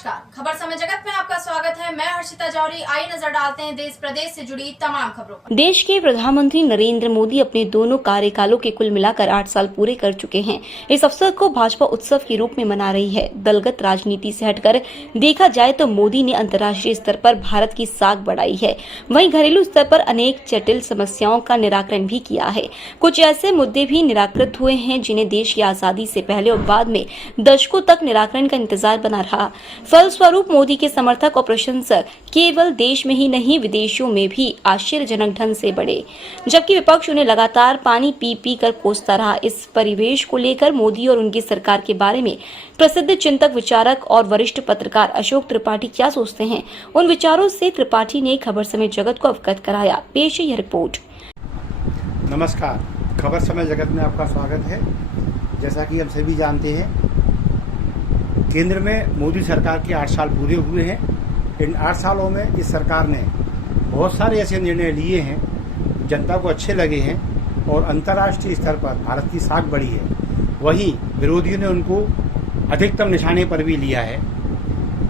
नमस्कार, खबर समय जगत में आपका स्वागत है। मैं हर्षिता जौहरी। आइए नजर डालते हैं देश प्रदेश से जुड़ी तमाम खबरों पर। देश के प्रधानमंत्री नरेंद्र मोदी अपने दोनों कार्यकालों के कुल मिलाकर 8 साल पूरे कर चुके हैं। इस अवसर को भाजपा उत्सव के रूप में मना रही है। दलगत राजनीति से हटकर देखा जाए तो मोदी ने अंतर्राष्ट्रीय स्तर पर भारत की साख बढ़ाई है, वहीं घरेलू स्तर पर अनेक जटिल समस्याओं का निराकरण भी किया है। कुछ ऐसे मुद्दे भी निराकृत हुए हैं जिन्हें देश की आजादी से पहले और बाद में दशकों तक निराकरण का इंतजार बना रहा। फलस्वरूप मोदी के समर्थक और प्रशंसक केवल देश में ही नहीं विदेशों में भी आश्चर्यजनक ढंग से बढ़े, जबकि विपक्ष उन्हें लगातार पानी पी पी कर कोसता रहा। इस परिवेश को लेकर मोदी और उनकी सरकार के बारे में प्रसिद्ध चिंतक, विचारक और वरिष्ठ पत्रकार अशोक त्रिपाठी क्या सोचते हैं, उन विचारों से त्रिपाठी ने खबर समय जगत को अवगत कराया। पेश है यह रिपोर्ट। नमस्कार, खबर समय जगत में आपका स्वागत है। जैसा कि हम सभी जानते हैं, केंद्र में मोदी सरकार के 8 साल पूरे हुए हैं। इन 8 सालों में इस सरकार ने बहुत सारे ऐसे निर्णय लिए हैं जनता को अच्छे लगे हैं और अंतर्राष्ट्रीय स्तर पर भारत की साख बढ़ी है। वहीं विरोधियों ने उनको अधिकतम निशाने पर भी लिया है।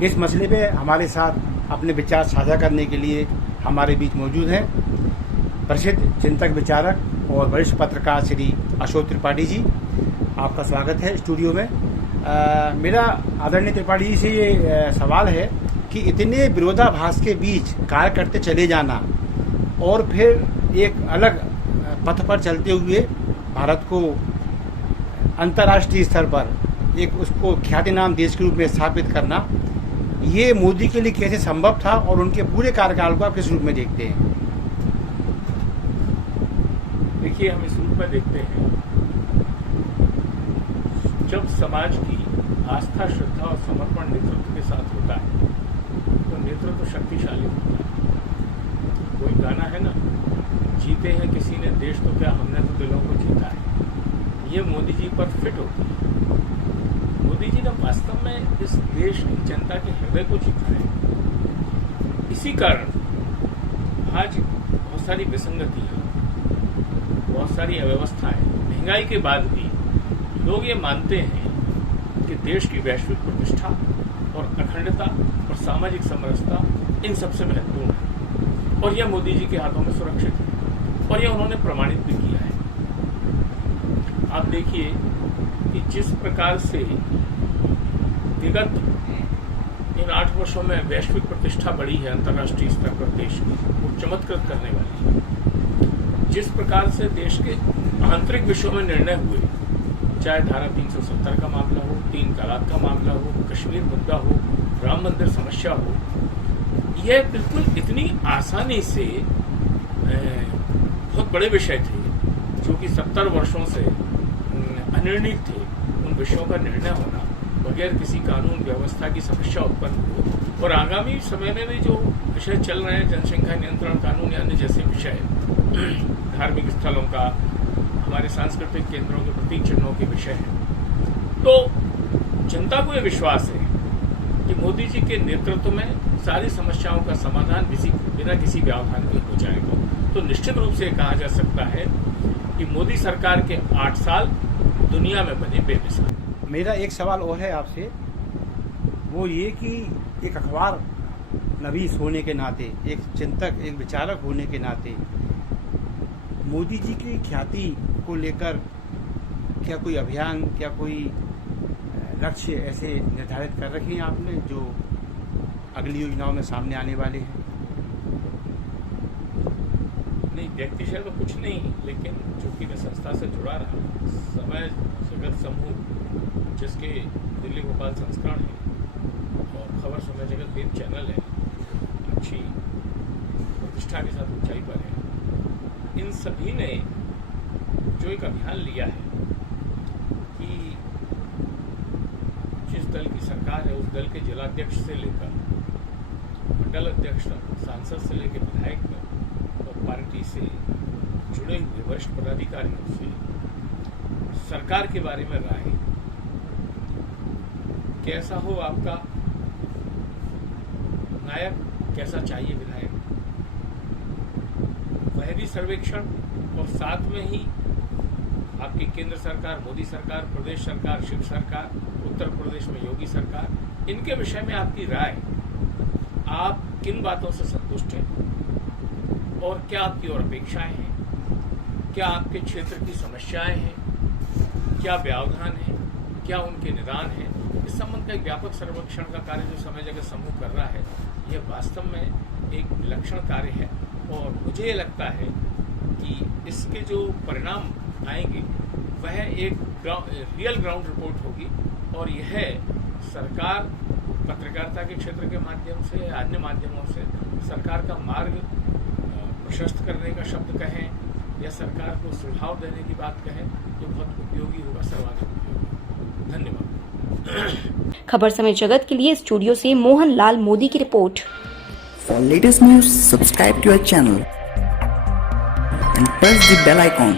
इस मसले पे हमारे साथ अपने विचार साझा करने के लिए हमारे बीच मौजूद हैं प्रसिद्ध चिंतक, विचारक और वरिष्ठ पत्रकार श्री अशोक त्रिपाठी जी। आपका स्वागत है स्टूडियो में। मेरा आदरणीय त्रिपाठी जी से ये सवाल है कि इतने विरोधाभास के बीच कार्य करते चले जाना और फिर एक अलग पथ पर चलते हुए भारत को अंतर्राष्ट्रीय स्तर पर एक उसको ख्यातिनाम देश के रूप में स्थापित करना, ये मोदी के लिए कैसे संभव था और उनके पूरे कार्यकाल को आप किस रूप में देखते हैं? देखिए, हम इस रूप में देखते हैं, जब समाज की आस्था, श्रद्धा और समर्पण नेतृत्व के साथ होता है तो नेतृत्व शक्तिशाली होता है। कोई गाना है ना, जीते हैं किसी ने देश तो क्या हमने तो दिलों को जीता है। ये मोदी जी पर फिट होती है। मोदी जी ने वास्तव में इस देश की जनता के हृदय को जीता है। इसी कारण आज बहुत सारी विसंगतियां, बहुत सारी अव्यवस्थाएं, महंगाई के बाद भी लोग ये मानते हैं कि देश की वैश्विक प्रतिष्ठा और अखंडता और सामाजिक समरसता इन सबसे महत्वपूर्ण है और यह मोदी जी के हाथों में सुरक्षित है और यह उन्होंने प्रमाणित भी किया है। आप देखिए कि जिस प्रकार से विगत इन 8 वर्षों में वैश्विक प्रतिष्ठा बढ़ी है अंतर्राष्ट्रीय स्तर पर देश की, वो चमत्कृत करने वाली है। जिस प्रकार से देश के आंतरिक विषयों में निर्णय हुए, चाहे धारा 370 का मामला हो, 3 तलाक का मामला हो, कश्मीर मुद्दा हो, राम मंदिर समस्या हो, यह बिल्कुल इतनी आसानी से बहुत बड़े विषय थे जो कि 70 वर्षों से अनिर्णित थे। उन विषयों का निर्णय होना बगैर किसी कानून व्यवस्था की समस्या उत्पन्न हो और आगामी समय में भी जो विषय चल रहे हैं, जनसंख्या नियंत्रण कानून या अन्य जैसे विषय, धार्मिक स्थलों का, हमारे सांस्कृतिक केंद्रों के प्रतीक चिन्हों के विषय है, तो जनता को यह विश्वास है कि मोदी जी के नेतृत्व में सारी समस्याओं का समाधान बिना किसी व्यवधान के हो जाएगा। तो निश्चित रूप से कहा जा सकता है कि मोदी सरकार के 8 साल दुनिया में बने बेमिसाल। मेरा एक सवाल और है आपसे, वो ये कि एक अखबार नवीस होने के नाते, एक चिंतक, एक विचारक होने के नाते मोदी जी की ख्याति को लेकर क्या कोई अभियान, क्या कोई लक्ष्य ऐसे निर्धारित कर रखे हैं आपने जो अगली योजनाओं में सामने आने वाले हैं? नहीं, व्यक्तिशः तो कुछ नहीं, लेकिन चूंकि मैं संस्था से जुड़ा रहा, समय जगत समूह जिसके दिल्ली भोपाल संस्करण है और खबर समय जगत वेब चैनल है, अच्छी प्रतिष्ठा के साथ ऊंचाई पर है, इन सभी ने जो एक अभियान लिया है कि जिस दल की सरकार है उस दल के जिलाध्यक्ष से लेकर मंडल अध्यक्ष तक, सांसद से लेकर विधायक तक और पार्टी से जुड़े हुए वरिष्ठ पदाधिकारियों से सरकार के बारे में राय, कैसा हो आपका नायक, कैसा चाहिए विधायक, वह भी सर्वेक्षण, और साथ में ही आपकी केंद्र सरकार, मोदी सरकार, प्रदेश सरकार, शिव सरकार, उत्तर प्रदेश में योगी सरकार, इनके विषय में आपकी राय, आप किन बातों से संतुष्ट हैं और क्या आपकी और अपेक्षाएं हैं, क्या आपके क्षेत्र की समस्याएं हैं, क्या व्यवधान है, क्या उनके निदान है। इस संबंध का एक व्यापक सर्वेक्षण का कार्य जो समय जगत समूह कर रहा है, यह वास्तव में एक विलक्षण कार्य है और मुझे ये लगता है कि इसके जो परिणाम आएंगे वह एक रियल ग्राउंड रिपोर्ट होगी और यह सरकार पत्रकारिता के क्षेत्र के माध्यम से, अन्य माध्यमों से सरकार का मार्ग प्रशस्त करने का शब्द कहें या सरकार को सुझाव देने की बात कहें, जो बहुत उपयोगी होगा, सर्वाधिक उपयोगी। धन्यवाद। खबर समय जगत के लिए स्टूडियो से मोहन लाल मोदी की report. For latest news, subscribe to our channel and press the bell icon.